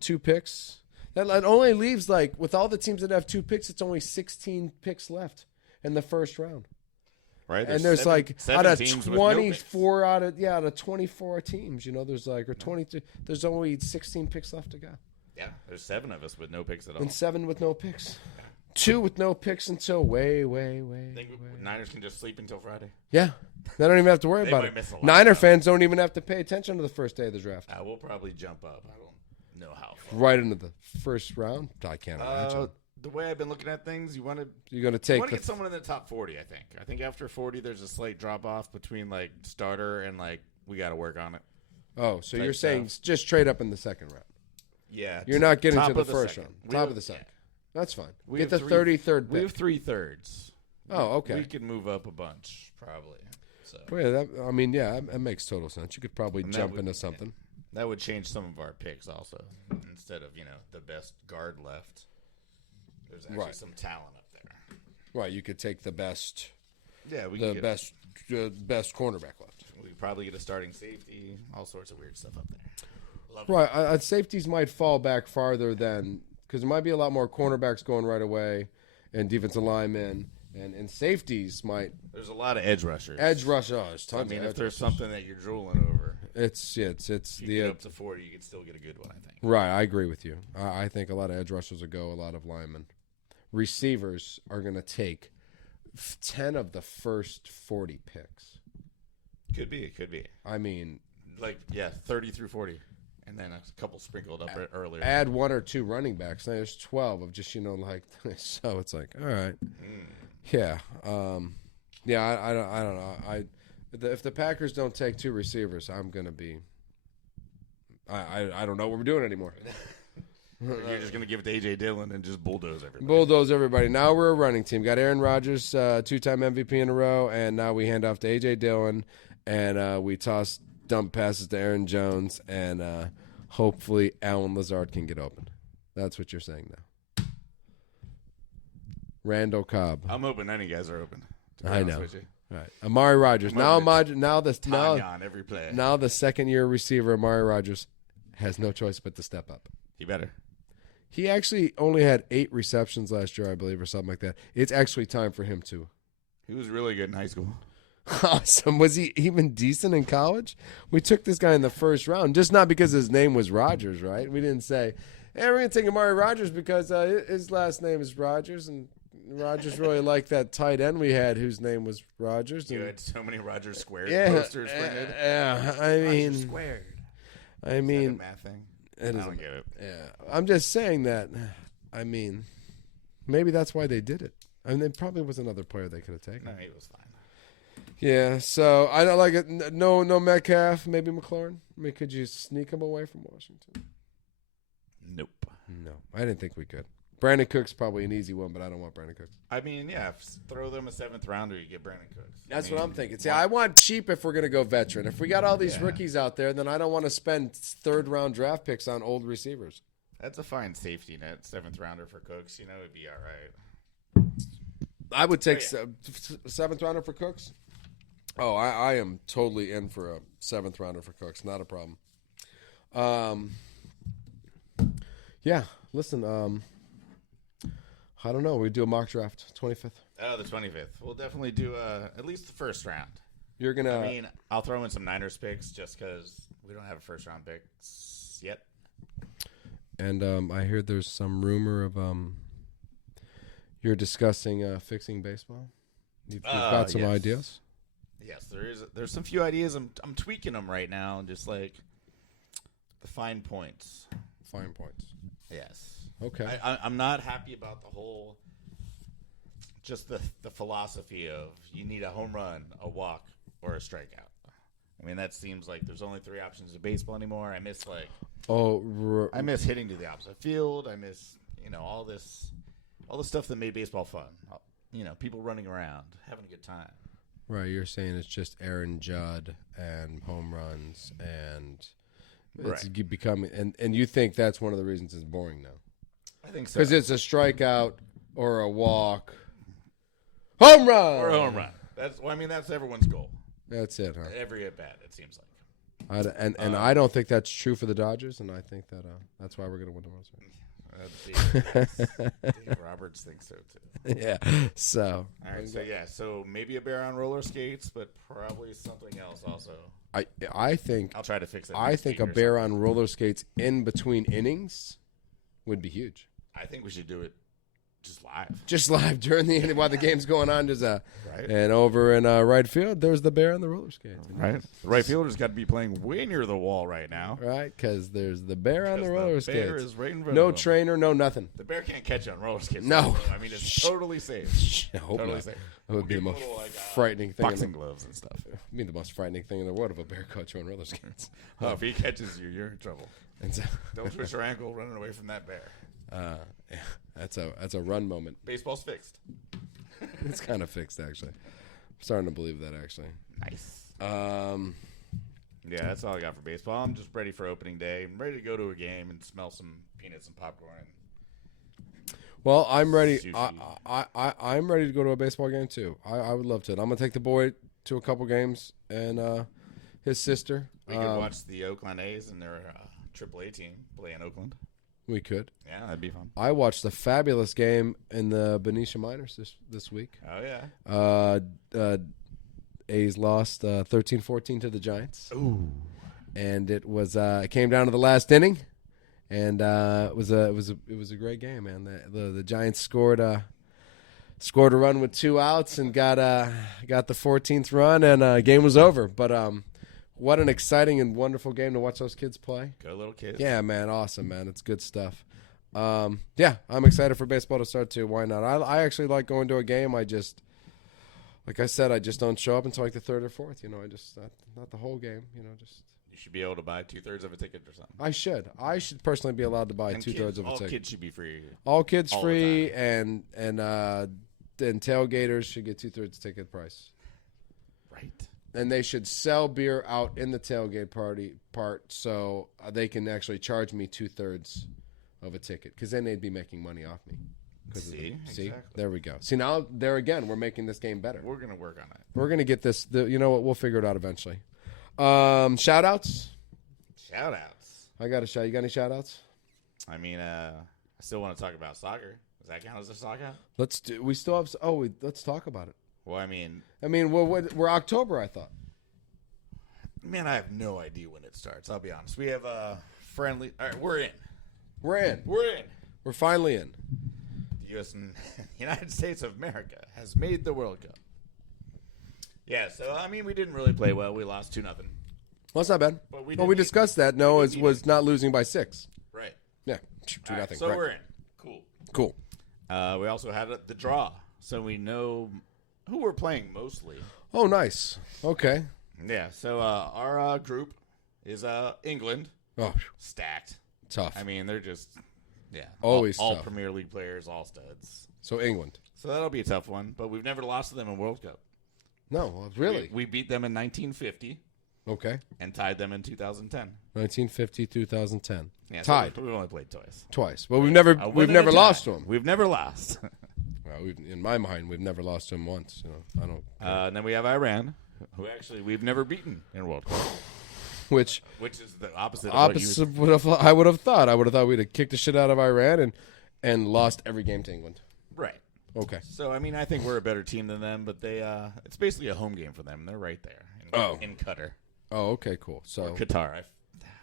2 picks. That only leaves, like, with all the teams that have 2 picks, it's only 16 picks left in the first round. Right, and there's out of 24 out of 24 teams, you know, there's or 22. There's only 16 picks left to go. Yeah, there's 7 of us with no picks at all. And 7 with no picks. 2 with no picks until way. Niners can just sleep until Friday. Yeah, they don't even have to worry about it. Niner fans don't even have to pay attention to the first day of the draft. We'll probably jump up. I don't know how far. Right into the first round. I can't imagine. The way I've been looking at things, you're going to get someone in the top 40. I think after 40, there's a slight drop off between like starter and like we got to work on it. Oh, so you're saying just trade up in the second round? Yeah, you're not getting to the first round. Top of the second. That's fine. Get the 33rd pick. We have 3/3. Oh, okay. We can move up a bunch, probably. So. That makes total sense. You could probably jump into something. That would change some of our picks also. Instead of, the best guard left, there's actually some talent up there. Right, you could take the best. Yeah, best cornerback left. We probably get a starting safety, all sorts of weird stuff up there. Right, safeties might fall back farther than because there might be a lot more cornerbacks going right away, and defensive linemen, and safeties might. There's a lot of edge rushers. There's tons. If there's something that you're drooling over, It's If you the get up to 40, you can still get a good one, I think. right. I agree with you. I think a lot of edge rushers will go. A lot of linemen, receivers are going to take 10 of the first 40 picks. Could be. I mean, 30 through 40. And then a couple sprinkled up earlier. add 1 or 2 running backs. Now there's 12 of just, so it's like, all right. Yeah. Yeah, I don't know. If the Packers don't take 2 receivers, I'm going to be I don't know what we're doing anymore. You're just going to give it to A.J. Dillon and just bulldoze everybody. Bulldoze everybody. Now we're a running team. Got Aaron Rodgers, 2-time MVP in a row, and now we hand off to A.J. Dillon, and we toss dump passes to Aaron Jones, and hopefully Allen Lazard can get open. That's what you're saying now. Randall Cobb. I'm hoping any guys are open. I know. All right. Amari Rogers. Now every play. Now the second-year receiver, Amari Rogers, has no choice but to step up. He better. He actually only had 8 receptions last year, I believe, or something like that. It's actually time for him to. He was really good in high school. Awesome. Was he even decent in college? We took this guy in the first round, just not because his name was Rogers, right? We didn't say, hey, we're going to take Amari Rogers because his last name is Rogers, and Rogers really liked that tight end we had whose name was Rogers. You had so many Rogers squared posters printed. Yeah, Rogers squared. I mean, is that a math thing? I don't get it. Yeah, I'm just saying that. I mean, maybe that's why they did it. I mean, there probably was another player they could have taken. No, he was fine. Yeah, so I don't like it. No Metcalf, maybe McLaurin. I mean, could you sneak him away from Washington? Nope. No, I didn't think we could. Brandon Cook's probably an easy one, but I don't want Brandon Cooks. I mean, yeah, throw them a 7th rounder, you get Brandon Cooks. That's what I'm thinking. See, I want cheap if we're going to go veteran. If we got all these rookies out there, then I don't want to spend 3rd-round draft picks on old receivers. That's a fine safety net, 7th rounder for Cooks. It'd be all right. I would take 7th rounder for Cooks. Oh, I am totally in for a 7th rounder for Cooks. Not a problem. Yeah, listen, I don't know. We do a mock draft, 25th. Oh, the 25th. We'll definitely do at least the first round. You're going to... I mean, I'll throw in some Niners picks just because we don't have a first-round pick yet. And I hear there's some rumor of you're discussing fixing baseball. You've got some ideas? Yes, there's some few ideas. I'm tweaking them right now, just like the fine points. Fine points. Yes. Okay. I'm not happy about the whole, just the philosophy of you need a home run, a walk, or a strikeout. I mean, that seems like there's only 3 options in baseball anymore. I miss I miss hitting to the opposite field. I miss all the stuff that made baseball fun. People running around, having a good time. Right. You're saying it's just Aaron Judd and home runs and it's becoming and you think that's one of the reasons it's boring now. I think so. Because it's a strikeout or a walk. Home run! Or a home run. That's everyone's goal. That's it, huh? Every at-bat, it seems like. I don't think that's true for the Dodgers, and I think that that's why we're going to win the World Series. Dave Roberts thinks so, too. Yeah, so. All right, so maybe a bear on roller skates, but probably something else also. I think I'll try to fix it. I think a bear on roller skates in between innings would be huge. I think we should do it live. Just live during the inning while the game's going on. There's right. And over in right field, there's the bear on the roller skates. Right. The right fielder's got to be playing way near the wall right now. Right, because there's the bear on the roller skates. The bear is right in front no of him. Trainer, no nothing. The bear can't catch on roller skates. No. I mean, it's totally safe. I hope totally not. safe. It would be the most frightening thing. Boxing gloves and stuff. It would be the most frightening thing in the world if a bear caught you on roller skates. Oh, if he catches you, you're in trouble. And so, don't twist your ankle running away from that bear. Yeah, that's a run moment. Baseball's fixed. It's kind of fixed, actually. I'm starting to believe that, actually. Nice. Yeah, that's all I got for baseball. I'm just ready for opening day. I'm ready to go to a game and smell some peanuts and popcorn. Well, I'm ready. Sushi. I'm ready to go to a baseball game too. I would love to. I'm gonna take the boy to a couple games and his sister. We could watch the Oakland A's and their AAA team play in Oakland. We could. Yeah, that'd be fun. I watched the fabulous game in the Benicia Minors this week. Oh, yeah. A's lost 13-14 to the Giants. Ooh. and it came down to the last inning, and it was a great game, man. The Giants scored a run with 2 outs and got the 14th run, and game was over. But what an exciting and wonderful game to watch those kids play. Go little kids. Yeah, man, awesome, man. It's good stuff. Yeah, I'm excited for baseball to start too. Why not? I actually like going to a game. Like I said, I just don't show up until like the third or fourth. I just not the whole game. Just. You should be able to buy 2/3 of a ticket or something. I should personally be allowed to buy And 2/3 of a ticket. All kids should be free. All kids free, and tailgaters should get 2/3 ticket price. Right. And they should sell beer out in the tailgate part, so they can actually charge me 2/3 of a ticket, because then they'd be making money off me. See, exactly. There we go. See, now there again, we're making this game better. We're gonna work on it. We're gonna get this. You know what? We'll figure it out eventually. Shout outs. Shout outs. I got a shout. You got any shout outs? I mean, I still want to talk about soccer. Does that count as a shout out? Let's talk about it. Well, I mean, we're October, I thought. Man, I have no idea when it starts. I'll be honest. We have a friendly. All right, we're in. We're in. We're finally in. The U.S. and United States of America has made the World Cup. Yeah, so I mean, we didn't really play well. We lost 2-0. Well, that's not bad. But we discussed that. No, it was not losing by 6. Right. Yeah, 2-0. Right, so we're in. Cool. We also had the draw, so we know who we're playing mostly. Oh, nice. Okay. Yeah. So our group is England. Oh, stacked. Tough. I mean, they're just always all tough. Premier League players, all studs. So England. So that'll be a tough one, but we've never lost to them in World Cup. No, really. We beat them in 1950. Okay. And tied them in 2010. 1950, 2010. Yeah, tied. So we've only played twice. Well, we've never lost to them. We've never lost. Well, in my mind, we've never lost to them once. I don't. And then we have Iran, who actually we've never beaten in World Cup. Which is the opposite. I would have thought. I would have thought we'd have kicked the shit out of Iran and lost every game to England. Right. Okay. So I mean, I think we're a better team than them, but it's basically a home game for them. They're right there in Qatar. Oh, okay, cool. So or Qatar.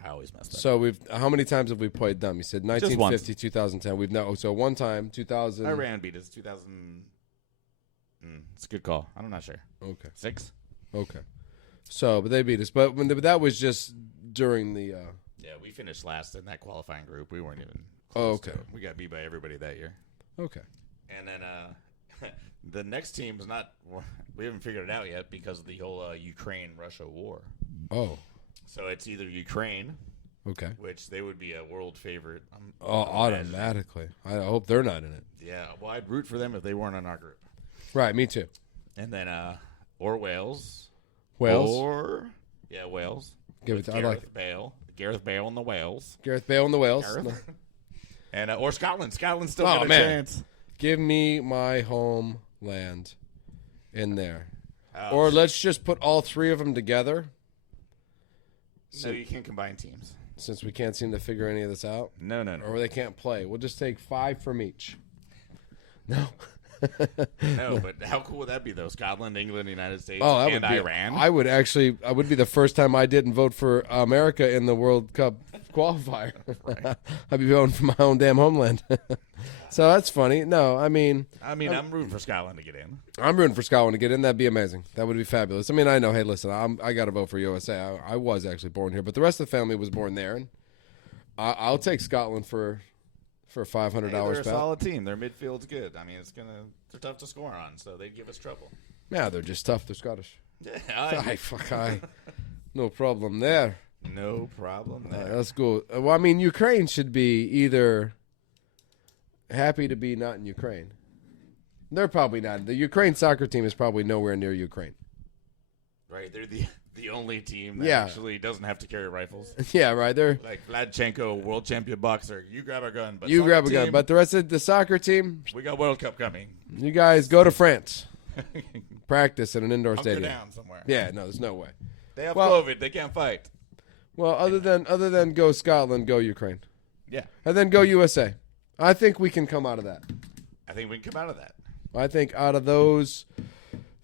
I always messed up. So how many times have we played them? You said 1950, 2010. So one time, 2000. Iran beat us 2000. It's a good call. I'm not sure. Okay. 6. Okay. So, but they beat us. But that was just during the. Yeah, we finished last in that qualifying group. We weren't even. Oh, okay. We got beat by everybody that year. Okay. And then the next team is not. We haven't figured it out yet because of the whole Ukraine-Russia war. Oh. So it's either Ukraine. Okay. Which they would be a world favorite. Automatically. I hope they're not in it. Yeah. Well, I'd root for them if they weren't in our group. Right. Me too. And then or Wales. Wales. Wales. Give it to Gareth Bale. Gareth Bale and the Wales. Gareth Bale and the Wales. And or Scotland. Scotland still got a chance. Give me my homeland in there. Or let's just put all 3 of them together. So you can't combine teams. Since we can't seem to figure any of this out? No. Or they can't play. We'll just take 5 from each. No. No, but how cool would that be, though? Scotland, England, United States, and Iran? I would be the first time I didn't vote for America in the World Cup qualifier. Right. I'd be voting for my own damn homeland. So that's funny. No, I mean, I'm rooting for Scotland to get in. I'm rooting for Scotland to get in. That'd be amazing. That would be fabulous. I mean, I know. Hey, listen, I got to vote for USA. I was actually born here, but the rest of the family was born there, and I'll take Scotland for $500. They're a solid team. Their midfield's good. I mean, they're tough to score on, so they'd give us trouble. Yeah, they're just tough. They're Scottish. Yeah, no problem there. No problem there. That's cool. Well, I mean, Ukraine should be either happy to be not in Ukraine. They're probably not. The Ukraine soccer team is probably nowhere near Ukraine. Right, they're the only team that actually doesn't have to carry rifles. Yeah, right. They're like Vladchenko, world champion boxer. You grab a gun, but But the rest of the soccer team, we got World Cup coming. You guys go to France, practice in an indoor stadium. Down somewhere. Yeah, no, there's no way. They have COVID. They can't fight. Well, other than go Scotland, go Ukraine. Yeah, and then go USA. I think we can come out of that. I think we can come out of that. I think out of those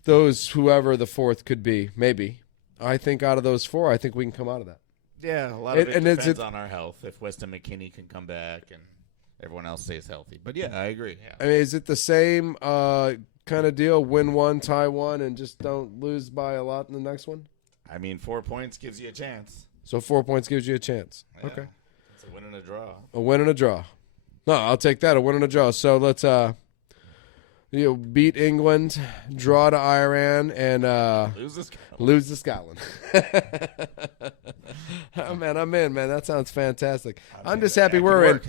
whoever the fourth could be, maybe. I think out of those 4, I think we can come out of that. Yeah, a lot of it And depends on our health. If Weston McKinney can come back and everyone else stays healthy. But yeah, I agree. Yeah. I mean, is it the same kind of deal? Win one, tie one, and just don't lose by a lot in the next one? I mean, 4 points gives you a chance. So 4 points gives you a chance. Yeah. Okay. It's a win and a draw. A win and a draw. No, I'll take that. A win and a draw. So let's beat England, draw to Iran, and lose to Scotland. Oh, man, I'm in, man. That sounds fantastic. I'm just happy we're in.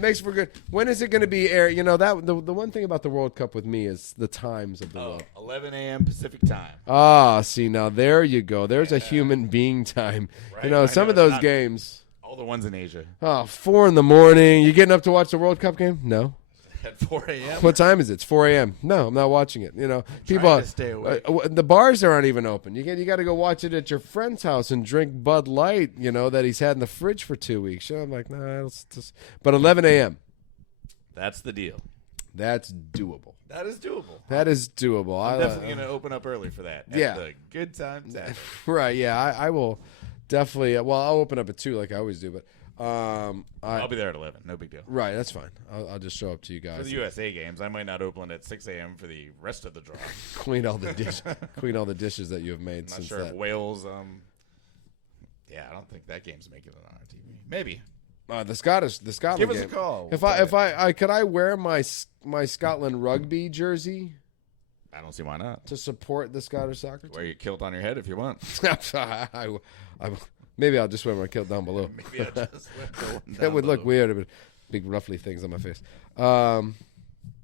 Makes for good. When is it going to be air? That the one thing about the World Cup with me is the times of the world. 11 a.m. Pacific time. Ah, see, now there you go. There's a human being time. Right? Some of those games. All the ones in Asia. 4 in the morning. You getting up to watch the World Cup game? No. At 4 a.m.? What time is it? It's 4 a.m. No, I'm not watching it. People stay awake. The bars aren't even open. You got to go watch it at your friend's house and drink Bud Light, that he's had in the fridge for 2 weeks. I'm like, nah, it's just. But 11 a.m. That's the deal. That's doable. That is doable. That is doable. I'm definitely going to open up early for that. Yeah. At the good time. Right, yeah. I will definitely. Well, I'll open up at 2 like I always do, but. I'll be there at 11. No big deal. Right, that's fine. I'll just show up to you guys. For the USA games, I might not open at 6 a.m. for the rest of the draw. Clean all the dishes that you have made. Not since sure that. if Wales. Yeah, I don't think that game's making it on our TV. Maybe. The Scotland Give us game. a call. If I could I wear my Scotland rugby jersey? I don't see why not. To support the Scottish soccer team. Wear your kilt on your head if you want. Maybe I'll just wear my kilt down below. Maybe I'll just wear the one down That would below. look weird, but big ruffly things on my face.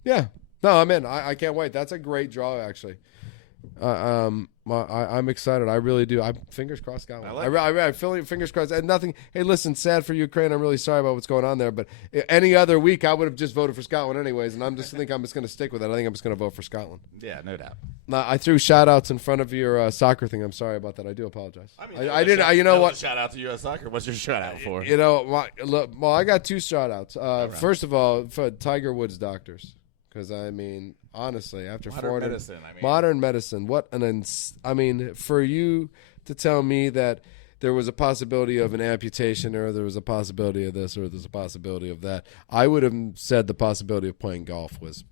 Yeah. No, I'm in. I can't wait. That's a great draw, actually. I'm excited. I really do. I'm fingers crossed, Scotland. I feel fingers crossed. And nothing. Hey, listen, sad for Ukraine. I'm really sorry about what's going on there. But any other week, I would have just voted for Scotland anyways. And I'm just going to stick with it. I think I'm just going to vote for Scotland. Yeah, no doubt. I threw shout outs in front of your soccer thing. I'm sorry about that. I do apologize. I didn't. You know what? Shout out to U.S. Soccer. What's your shout out for? Well, I got 2 shout outs. First of all, for Tiger Woods doctors. Because, honestly, after modern medicine, what for you to tell me that there was a possibility of an amputation or there was a possibility of this or there's a possibility of that, I would have said the possibility of playing golf was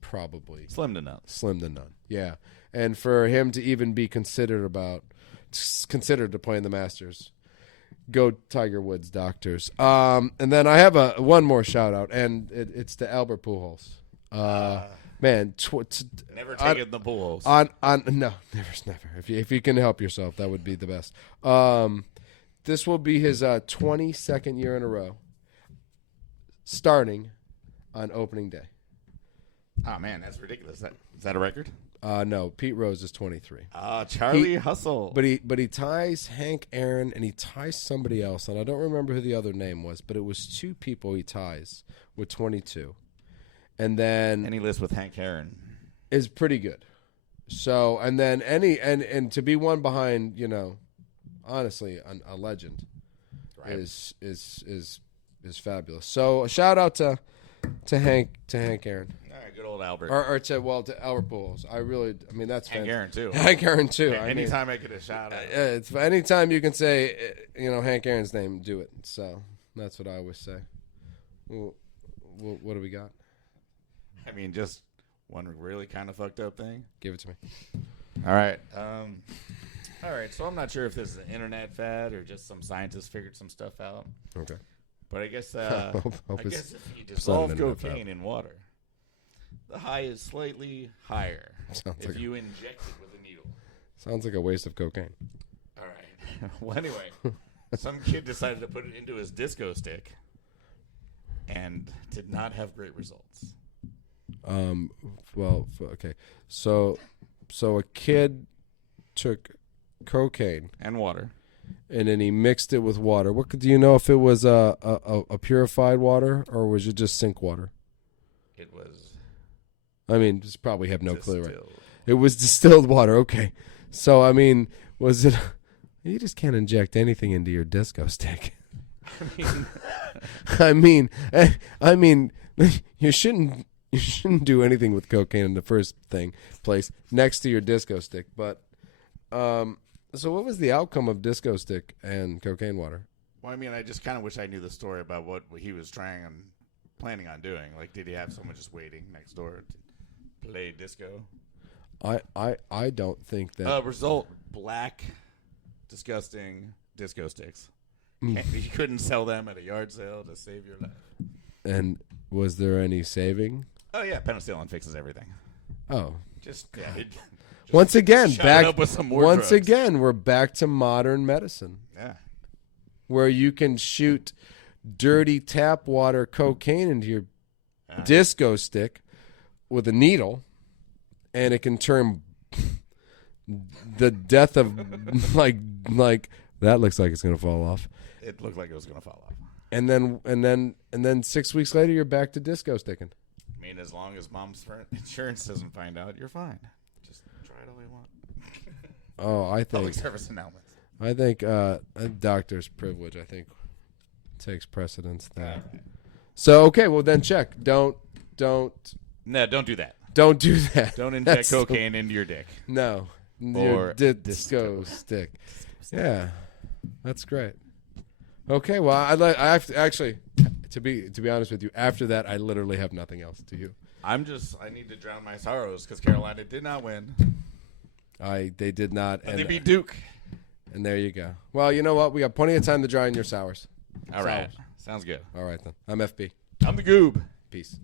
probably slim to none. Yeah. And for him to even be considered to play in the Masters, go Tiger Woods doctors. And then I have one more shout out, and it's to Albert Pujols. Man, never taken the Pujols. No, never. If you can help yourself, that would be the best. This will be his 22nd year in a row, starting on opening day. Oh man, that's ridiculous. Is that a record? No, Pete Rose is 23. Charlie Hustle. But he ties Hank Aaron and he ties somebody else, and I don't remember who the other name was, but it was 2 people he ties with 22. And then any list with Hank Aaron is pretty good. So and then and to be one behind, honestly, a legend, right, is fabulous. So a shout out to Hank Aaron. All right, good old Albert. Or to Albert Pujols. That's Hank Aaron too. Hank Aaron too. Anytime I get a shout out. It's anytime you can say Hank Aaron's name, do it. So that's what I always say. Well, what do we got? Just one really kind of fucked up thing. Give it to me. All right. All right. So I'm not sure if this is an internet fad or just some scientists figured some stuff out. Okay. But I guess if you dissolve cocaine in water, the high is slightly higher if you inject it with a needle. Sounds like a waste of cocaine. All right. Well, anyway, some kid decided to put it into his disco stick and did not have great results. Okay. So a kid took cocaine and water, and then he mixed it with water. Do you know if it was a purified water or was it just sink water? It was. Just probably have no distilled. clue, right? It was distilled water. Okay. So was it? You just can't inject anything into your disco stick. You shouldn't. You shouldn't do anything with cocaine in the first place next to your disco stick. But So what was the outcome of Disco Stick and Cocaine Water? Well, I mean, I just kind of wish I knew the story about what he was planning on doing. Like, did he have someone just waiting next door to play disco? I don't think that. Result: black, disgusting disco sticks. You couldn't sell them at a yard sale to save your life. And was there any saving? Oh yeah, penicillin fixes everything. Oh, Just once again, shut up with some more once drugs. again, we're back to modern medicine, Yeah. where you can shoot dirty tap water cocaine into your disco stick with a needle, and it can turn the death of like that looks like it's gonna fall off. It looked like it was gonna fall off. And then 6 weeks later, you're back to disco sticking. I mean, as long as mom's insurance doesn't find out, you're fine. Just try it all you want. Oh, I Public think service announcement. I think a doctor's privilege, I think, takes precedence there. So okay, well then check. Don't No, don't do that. do that. Don't inject That's cocaine into your dick. No. Or Your disco stick. Yeah. That's great. Okay, well I have to, actually to be honest with you, after that I literally have nothing else to you. I need to drown my sorrows because Carolina did not win. They did not, And they beat Duke. And there you go. Well, you know what? We got plenty of time to dry in your sours. All right. Sounds good. All right then. I'm FB. I'm the Goob. Peace.